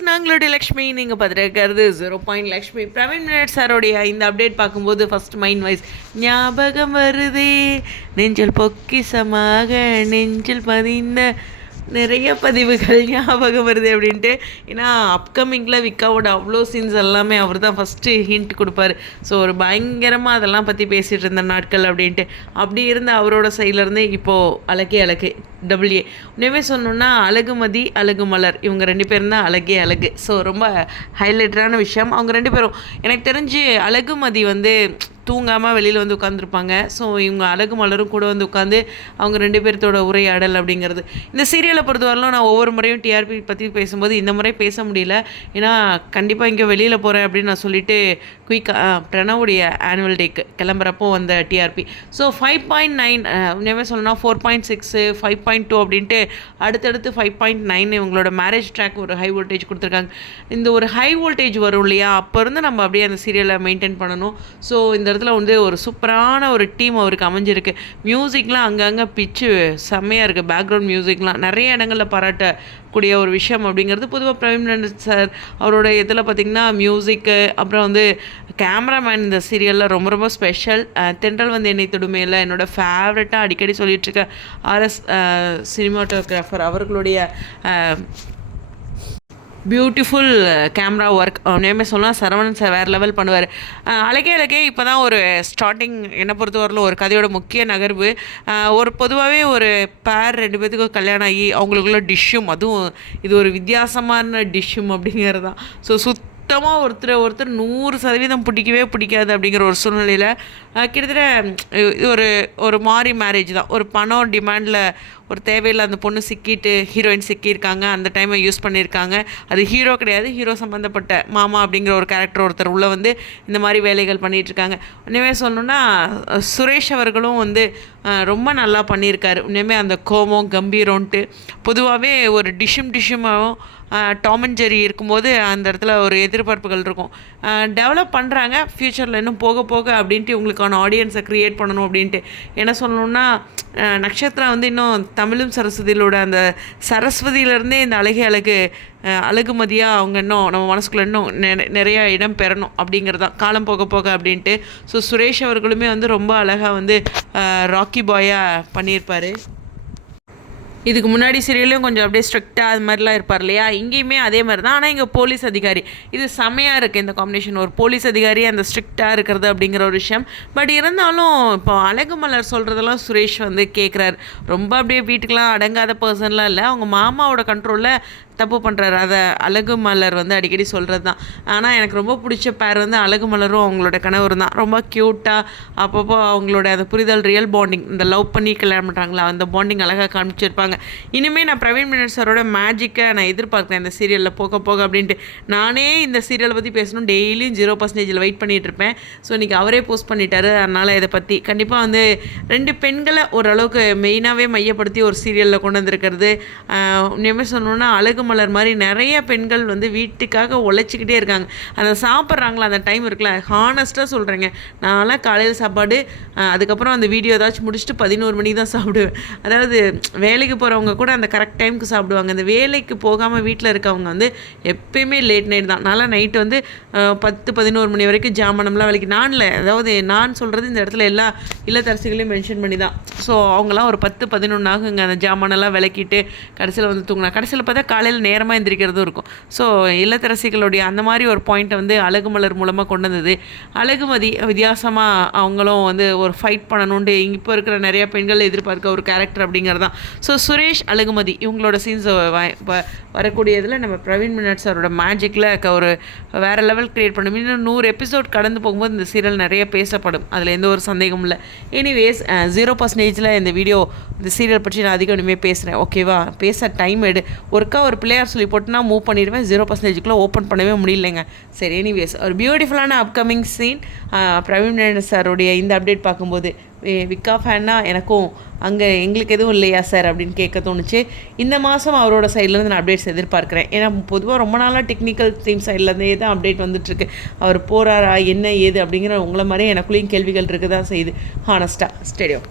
Viewers, நாங்களுடைய Lakshmi. நீங்கள் பார்த்துருக்கிறது 0 Lakshmi. Praveen minute சாரோடைய இந்த update பார்க்கும்போது ஃபஸ்ட் மைண்ட் வாய்ஸ் ஞாபகம் வருதே, நெஞ்சில் பொக்கிசமாக நெஞ்சில் பதிந்த நிறைய பதிவுகள் ஞாபகம் வருது அப்படின்ட்டு. ஏன்னா அப்கமிங்கில் விக்காவோட அவ்வளோ சீன்ஸ் எல்லாமே அவர் தான் ஃபஸ்ட்டு ஹிண்ட் கொடுப்பாரு. ஸோ ஒரு பயங்கரமாக அதெல்லாம் பற்றி பேசிகிட்டு இருந்த நாட்கள் அப்படின்ட்டு. அப்படி இருந்த அவரோட சைட்லேருந்து இப்போது அழகே அழகு டபிள்யூஏ உண்மையுமே சொன்னோன்னா அழகுமதி அழகுமலர் இவங்க 2 பேரும் தான் அழகே அழகு. ஸோ ரொம்ப ஹைலைட்டடான விஷயம். அவங்க 2 பேரும் எனக்கு தெரிஞ்சு அழகுமதி வந்து தூங்காமல் வெளியில் வந்து உட்காந்துருப்பாங்க. ஸோ இவங்க அழகு மலரும் கூட வந்து உட்காந்து அவங்க 2 பேர்த்தோட உரையாடல் அப்படிங்கிறது. இந்த சீரியலை பொறுத்தவரையிலும் நான் ஒவ்வொரு முறையும் டிஆர்பி பற்றி பேசும்போது இந்த முறை பேச முடியல. ஏன்னா கண்டிப்பாக இங்கே வெளியில் போகிறேன் அப்படின்னு நான் சொல்லிவிட்டு குயிக்காக பிரணவுடைய ஆனுவல் டேக்கு கிளம்புறப்போ வந்த டிஆர்பி. ஸோ 5.9 உண்மையாக சொல்லணும்னா 4.6 5.2 அப்படின்ட்டு அடுத்தடுத்து 5.9 இவங்களோட மேரேஜ் ட்ராக் ஒரு ஹை வோல்டேஜ் கொடுத்துருக்காங்க. இந்த ஒரு ஹை வோல்டேஜ் வரும் இல்லையா, அப்போ இருந்து நம்ம அப்படியே அந்த சீரியலை மெயின்டைன் பண்ணணும். ஸோ இந்த இடத்துல வந்து ஒரு சூப்பரான ஒரு டீம் அவருக்கு அமைஞ்சிருக்கு. மியூசிக்லாம் அங்கங்கே பிச்சு செம்மையாக இருக்குது. பேக்ரவுண்ட் மியூசிக்லாம் நிறைய இடங்களில் பாராட்டக்கூடிய ஒரு விஷயம் அப்படிங்கிறது. பொதுவாக பிரவீன் சார் அவரோட இதில் பார்த்திங்கன்னா மியூசிக்கு, அப்புறம் வந்து கேமராமேன் இந்த சீரியலில் ரொம்ப ரொம்ப ஸ்பெஷல். தென்றல் வந்து என்னை தொடுமையில் என்னோடய ஃபேவரட்டாக அடிக்கடி சொல்லிகிட்ருக்க ஆர்எஸ் சினிமாட்டோகிராஃபர் அவர்களுடைய பியூட்டிஃபுல் கேமரா ஒர்க் நேமே சொல்லலாம். சரவணன் சார் வேறு லெவல் பண்ணுவார். அழகே இப்போ தான் ஒரு ஸ்டார்டிங் என்னை பொறுத்தவரையிலும் ஒரு கதையோட முக்கிய நகர்வு. ஒரு பொதுவாகவே ஒரு பேர் 2 பேர்த்துக்கும் கல்யாணம் ஆகி அவங்களுக்குள்ள டிஷ்ஷும், அதுவும் இது ஒரு வித்தியாசமான டிஷ்ஷும் அப்படிங்கிறது தான். ஸோ சுத்தமாக ஒருத்தர் 100% பிடிக்காது அப்படிங்கிற ஒரு சூழ்நிலையில் கிட்டத்தட்ட ஒரு மாறி மேரேஜ் தான். ஒரு பணம் டிமாண்டில் ஒரு தேவையில்லை அந்த பொண்ணு சிக்கிட்டு ஹீரோயின் சிக்கியிருக்காங்க. அந்த டைமை யூஸ் பண்ணியிருக்காங்க. அது ஹீரோ கிடையாது, ஹீரோ சம்மந்தப்பட்ட மாமா அப்படிங்கிற ஒரு கேரக்டர் ஒருத்தர் உள்ளே வந்து இந்த மாதிரி வேலைகள் பண்ணிகிட்ருக்காங்க. உண்மையே சொல்லணுன்னா சுரேஷ் அவர்களும் வந்து ரொம்ப நல்லா பண்ணியிருக்காரு. உண்மையுமே அந்த கோபம் கம்பீரம்ன்ட்டு பொதுவாகவே ஒரு டிஷ்ஷுமாகவும் டாம் அண்ட் ஜெர்ரி இருக்கும்போது அந்த இடத்துல ஒரு எதிர்பார்ப்புகள் இருக்கும். டெவலப் பண்ணுறாங்க ஃப்யூச்சரில் இன்னும் போக அப்படின்ட்டு உங்களுக்கான ஆடியன்ஸை க்ரியேட் பண்ணணும் அப்படின்ட்டு. என்ன சொல்லணுன்னா நட்சத்திரா வந்து இன்னும் தமிழும் சரஸ்வதியிலோட அந்த சரஸ்வதியிலேருந்தே இந்த அழகுமதியாக அவங்க இன்னும் நம்ம மனசுக்குள்ளே இன்னும் நிறையா இடம் பெறணும் அப்படிங்கிறது தான் காலம் போக அப்படின்ட்டு. ஸோ சுரேஷ் அவர்களுமே வந்து ரொம்ப அழகாக வந்து ராக்கி பாயாக பண்ணியிருப்பார். இதுக்கு முன்னாடி சீரியலையும் கொஞ்சம் அப்படியே ஸ்ட்ரிக்டாக அது மாதிரிலாம் இருப்பார் இல்லையா, இங்கேயுமே அதே மாதிரி தான். ஆனால் இங்கே போலீஸ் அதிகாரி, இது செம்மையாக இருக்குது இந்த காம்பினேஷன். ஒரு போலீஸ் அதிகாரி அந்த ஸ்ட்ரிக்டாக இருக்கிறது அப்படிங்கிற ஒரு விஷயம். பட் இருந்தாலும் இப்போ அழகுமலர் சொல்கிறதெல்லாம் சுரேஷ் வந்து கேட்குறாரு. ரொம்ப அப்படியே வீட்டுக்கெலாம் அடங்காத பர்சன்லாம் இல்லை, அவங்க மாமாவோட கண்ட்ரோலில் தப்பு பண்ணுறாரு. அதை அழகுமலர் வந்து அடிக்கடி சொல்கிறது தான். ஆனால் எனக்கு ரொம்ப பிடிச்ச பேர் வந்து அழகுமலரும் அவங்களோட கணவர் தான். ரொம்ப க்யூட்டாக அப்பப்போ அவங்களோட அந்த புரிதல் ரியல் பாண்டிங், இந்த லவ் பண்ணி கல்யாணம் பண்ணுறாங்களா அந்த பாண்டிங் அழகாக காமிச்சிருப்பாங்க. இனிமேல் நான் பிரவீன் மினிட் சாரோட மேஜிக்கை நான் எதிர்பார்க்குறேன் இந்த சீரியலில் போக அப்படின்ட்டு. நானே இந்த சீரியலை பற்றி பேசணும் டெய்லியும் 0% வெயிட் பண்ணிகிட்டு இருப்பேன். ஸோ இன்றைக்கி அவரே போஸ்ட் பண்ணிட்டாரு. அதனால் இதை பற்றி கண்டிப்பாக வந்து 2 பெண்களை ஓரளவுக்கு மெயினாகவே மையப்படுத்தி ஒரு சீரியலில் கொண்டு வந்திருக்கிறது. உண்மையுமே சொன்னோன்னா அழகுமலர் மாதிரி நிறைய பெண்கள் வந்து வீட்டுக்காக உழைச்சிக்கிட்டே இருக்காங்க. அதை சாப்பிட்றாங்களா அந்த டைம் இருக்குல்ல, ஹானஸ்ட்டாக சொல்கிறேங்க. நான்லாம் காலையில் சாப்பாடு அதுக்கப்புறம் அந்த வீடியோ ஏதாச்சும் முடிச்சுட்டு 11 மணிக்கு தான் சாப்பிடுவேன். அதாவது வேலைக்கு போகிறவங்க கூட அந்த கரெக்ட் டைமுக்கு சாப்பிடுவாங்க. இந்த வேலைக்கு போகாமல் வீட்டில் இருக்கவங்க வந்து எப்பயுமே லேட் நைட் தான். நான்லாம் நைட்டு வந்து 10-11 மணி வரைக்கும் ஜாமனம்லாம் வேலைக்கு அதாவது நான் சொல்கிறது இந்த இடத்துல எல்லா இல்லத்தரசிகளையும் மென்ஷன் பண்ணி தான். ஸோ அவங்களாம் ஒரு 10-11 ஆகுங்க அந்த ஜாமானெல்லாம் விளக்கிட்டு கடைசியில் வந்து தூங்கினா. கடைசியில் பார்த்தா காலையில் நேரமாக எந்திரிக்கிறதும் இருக்கும். ஸோ இல்லத்தரசிகளுடைய அந்த மாதிரி ஒரு பாயிண்ட்டை வந்து அழகுமலர் மூலமாக கொண்டு வந்தது. அழகுமதி வித்தியாசமாக அவங்களும் வந்து ஒரு ஃபைட் பண்ணணுன்ட்டு இப்போ இருக்கிற நிறைய பெண்கள் எதிர்பார்க்க ஒரு கேரக்டர் அப்படிங்கிறது தான். ஸோ சுரேஷ் அழகுமதி இவங்களோட சீன்ஸ் வரக்கூடியதில் நம்ம பிரவீன் மினிட் சாரோட மேஜிக்கில் ஒரு வேறு லெவல் க்ரியேட் பண்ணும். இன்னும் 100 எபிசோட் கடந்து போகும்போது இந்த சீரியல் நிறைய பேசப்படும், அதில் எந்த ஒரு சந்தேகமும் இல்லை. எனிவேஸ் 0% இந்த வீடியோ இந்த சீரியல் பற்றி நான் அதிகம் இனிமேல் பேசுகிறேன். ஓகேவா, பேச டைம் ஒருக்கா ஒரு பிளேயர் சொல்லி போட்டுனா மூவ் பண்ணிடுவேன். 0%க்குள்ளே ஓப்பன் பண்ணவே முடியலைங்க. சரி, எனிவேஸ் ஒரு பியூட்டிஃபுல்லான அப்கமிங் சீன் பிரவீன் மினிட் சாருடைய இந்த அப்டேட் பார்க்கும்போது விக்கா ஃபேன்னா எனக்கும் அங்கே எங்களுக்கு எதுவும் இல்லையா சார் அப்படின்னு கேட்க தோணுச்சு. இந்த மாதம் அவரோட சைட்லேருந்து நான் அப்டேட்ஸ் எதிர்பார்க்குறேன். ஏன்னா பொதுவாக ரொம்ப நாளாக டெக்னிக்கல் டீம் சைட்லேருந்தே தான் அப்டேட் வந்துட்டுருக்கு. அவர் போகிறாரா என்ன ஏது அப்படிங்கிற உங்களை மாதிரியே எனக்குள்ளேயும் கேள்விகள் இருக்குது தான் செய்யுது. ஹானஸ்ட்டாக ஸ்டேடியம்.